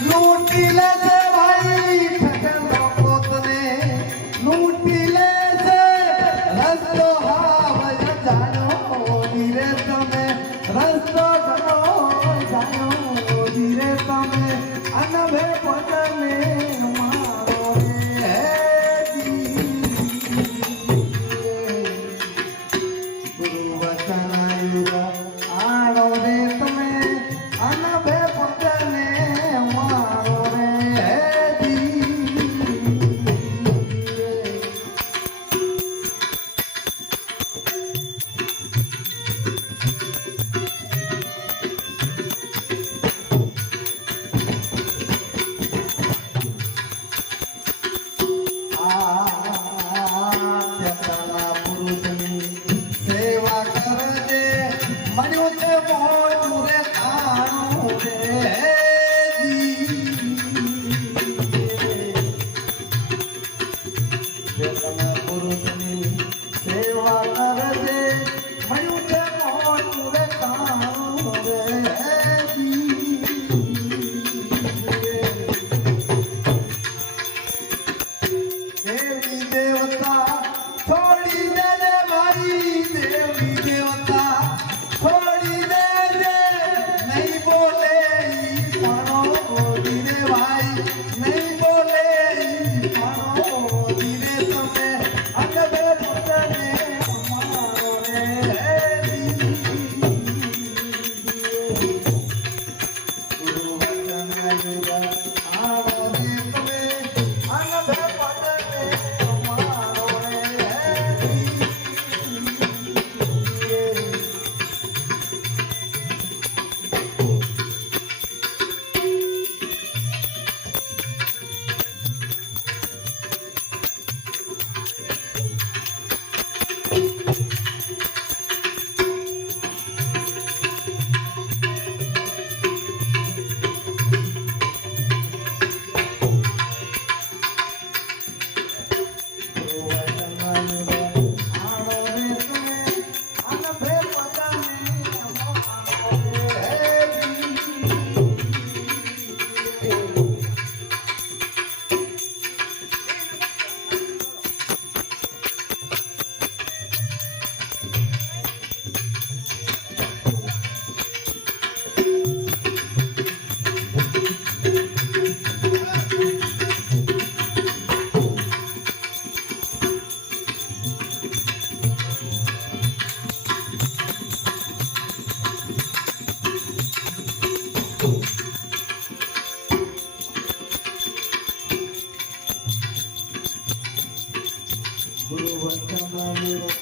લૂંટી લે છે ભાઈ ઠગનો પોતને લૂંટી લે છે રસ્તો હાવ જાણો ધીરે તમે રસ્તો ઘણો જાણો ધીરે તમે અનભે પોતને મારો રે ગુરુ વચન આડો રે તમે અનભે પોતને મારો રે સેવા કરજે મળ્યું છે મોટું રે કાણું રે પુરુષની સેવા કરજે મળ્યું છે મોટું રે કાણું રે દેવી દેવતા છોડી દેજે મારી દેવી દેવતા છોડી દેજે નહીં બોલે ઈ ભણો ધીરે ભાઈ નહીં બોલે ઈ ભણો ધીરે તમે અનભે પોતને અમારો રે ગુરુ વચન આવો રે તમે અનભે પોતને અમારો ગુરુ વચન